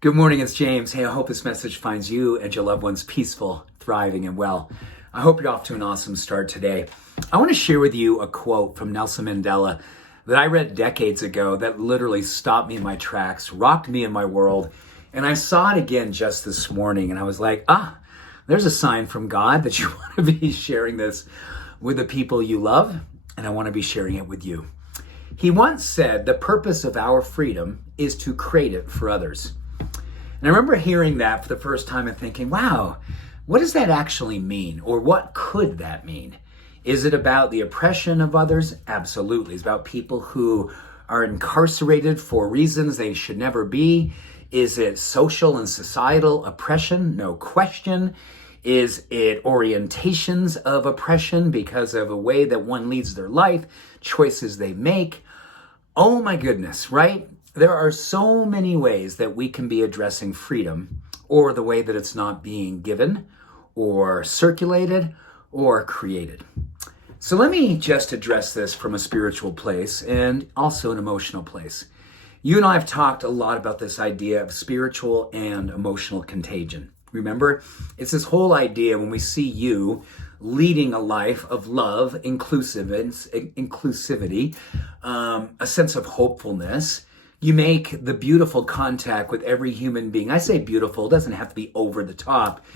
Good morning, it's James. Hey, I hope this message finds you and your loved ones peaceful, thriving, and well. I hope you're off to an awesome start today. I want to share with you a quote from Nelson Mandela that I read decades ago that literally stopped me in my tracks, rocked me in my world, and I saw it again just this morning, and I was like, there's a sign from God that you want to be sharing this with the people you love, and I want to be sharing it with you. He once said, the purpose of our freedom is to create it for others. And I remember hearing that for the first time and thinking, wow, what does that actually mean? Or what could that mean? Is it about the oppression of others? Absolutely. It's about people who are incarcerated for reasons they should never be. Is it social and societal oppression? No question. Is it orientations of oppression because of a way that one leads their life, choices they make? Oh my goodness, right? There are so many ways that we can be addressing freedom, or the way that it's not being given or circulated or created. So let me just address this from a spiritual place and also an emotional place. You and I have talked a lot about this idea of spiritual and emotional contagion. Remember, it's this whole idea when we see you leading a life of love, inclusivity, a sense of hopefulness. You make the beautiful contact with every human being. I say beautiful, it doesn't have to be over the top.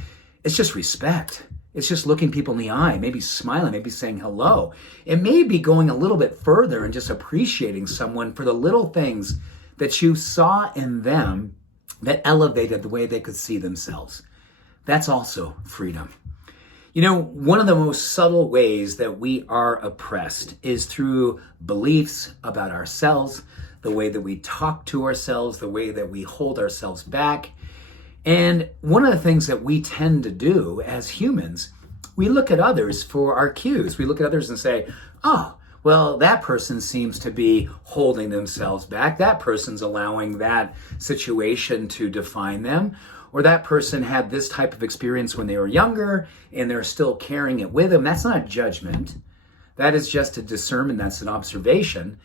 It's just respect. It's just looking people in the eye, maybe smiling, maybe saying hello. It may be going a little bit further and just appreciating someone for the little things that you saw in them that elevated the way they could see themselves. That's also freedom. You know, one of the most subtle ways that we are oppressed is through beliefs about ourselves, the way that we talk to ourselves, the way that we hold ourselves back. And one of the things that we tend to do as humans, we look at others for our cues. We look at others and say, oh, well, that person seems to be holding themselves back. That person's allowing that situation to define them. Or that person had this type of experience when they were younger and they're still carrying it with them. That's not a judgment. That is just a discernment. That's an observation.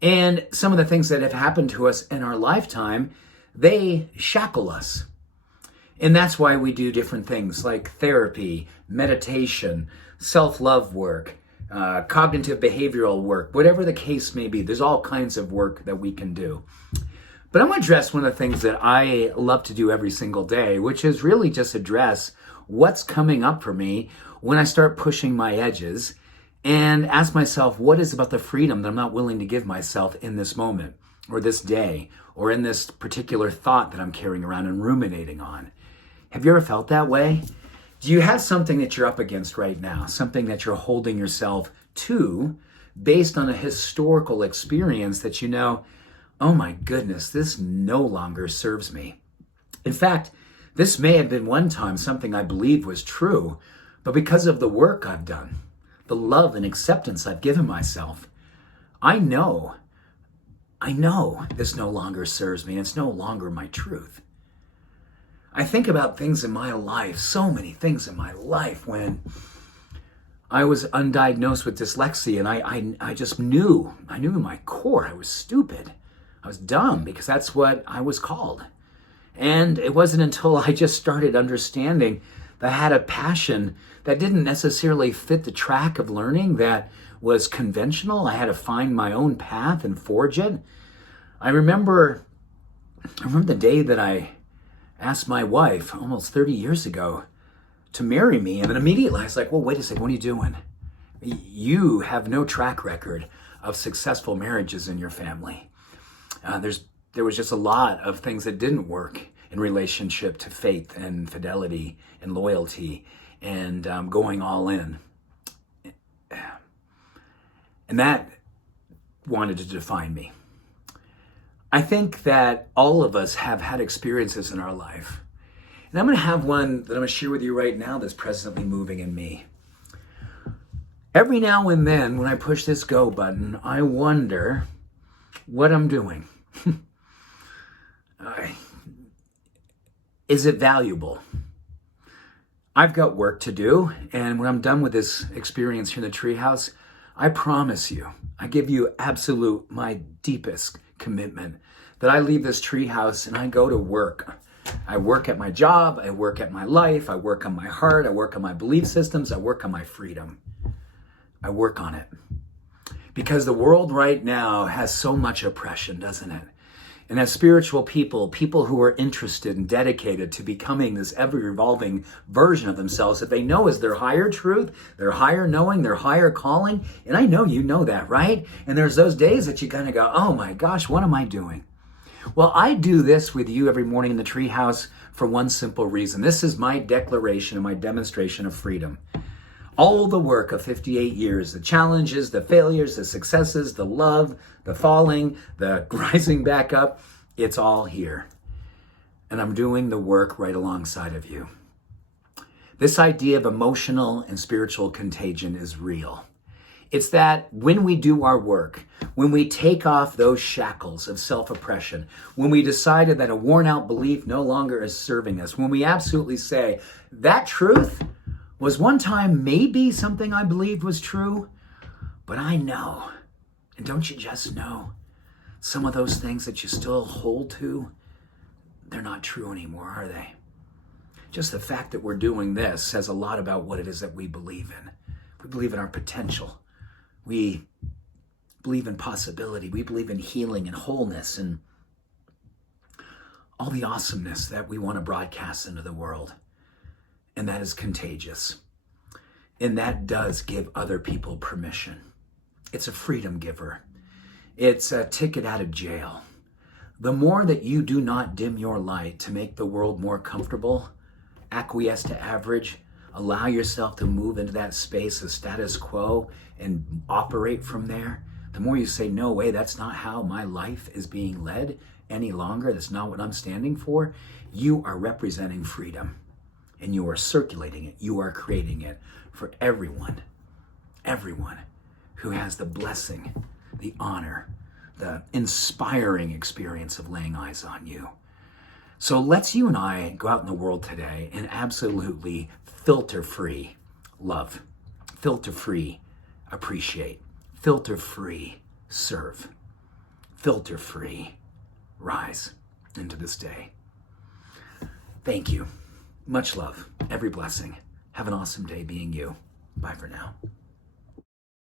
And some of the things that have happened to us in our lifetime, they shackle us. And that's why we do different things like therapy, meditation, self-love work, cognitive behavioral work, whatever the case may be. There's all kinds of work that we can do. But I'm going to address one of the things that I love to do every single day, which is really just address what's coming up for me when I start pushing my edges and ask myself, what is about the freedom that I'm not willing to give myself in this moment or this day or in this particular thought that I'm carrying around and ruminating on? Have you ever felt that way? Do you have something that you're up against right now, something that you're holding yourself to based on a historical experience that you know, oh my goodness, this no longer serves me? In fact, this may have been one time something I believed was true, but because of the work I've done, the love and acceptance I've given myself, I know this no longer serves me and it's no longer my truth. I think about things in my life, so many things in my life when I was undiagnosed with dyslexia and I just knew in my core I was stupid. I was dumb because that's what I was called. And it wasn't until I just started understanding that I had a passion that didn't necessarily fit the track of learning that was conventional. I had to find my own path and forge it. I remember the day that I asked my wife almost 30 years ago to marry me. And then immediately I was like, well, wait a second, what are you doing? You have no track record of successful marriages in your family. There was just a lot of things that didn't work in relationship to faith and fidelity and loyalty and going all in. And that wanted to define me. I think that all of us have had experiences in our life. And I'm going to have one that I'm going to share with you right now that's presently moving in me. Every now and then when I push this go button, I wonder what I'm doing. Is it valuable? I've got work to do, and when I'm done with this experience here in the treehouse, I promise you, I give you absolute, my deepest commitment that I leave this treehouse and I go to work I work at my job, I work at my life, I work on my heart, I work on my belief systems, I work on my freedom. I work on it. Because the world right now has so much oppression, doesn't it? And as spiritual people, people who are interested and dedicated to becoming this ever-evolving version of themselves that they know is their higher truth, their higher knowing, their higher calling. And I know you know that, right? And there's those days that you kind of go, oh my gosh, what am I doing? Well, I do this with you every morning in the treehouse for one simple reason. This is my declaration and my demonstration of freedom. All the work of 58 years, the challenges, the failures, the successes, the love, the falling, the rising back up, it's all here. And I'm doing the work right alongside of you. This idea of emotional and spiritual contagion is real. It's that when we do our work, when we take off those shackles of self-oppression, when we decided that a worn-out belief no longer is serving us, when we absolutely say, that truth was one time maybe something I believed was true, but I know, and don't you just know, some of those things that you still hold to, they're not true anymore, are they? Just the fact that we're doing this says a lot about what it is that we believe in. We believe in our potential. We believe in possibility. We believe in healing and wholeness and all the awesomeness that we want to broadcast into the world. And that is contagious. And that does give other people permission. It's a freedom giver. It's a ticket out of jail. The more that you do not dim your light to make the world more comfortable, acquiesce to average, allow yourself to move into that space of status quo and operate from there, the more you say, no way, that's not how my life is being led any longer. That's not what I'm standing for. You are representing freedom. And you are circulating it, you are creating it for everyone who has the blessing, the honor, the inspiring experience of laying eyes on you. So let's you and I go out in the world today and absolutely filter-free love, filter-free appreciate, filter-free serve, filter-free rise into this day. Thank you. Much love, every blessing. Have an awesome day being you. Bye for now.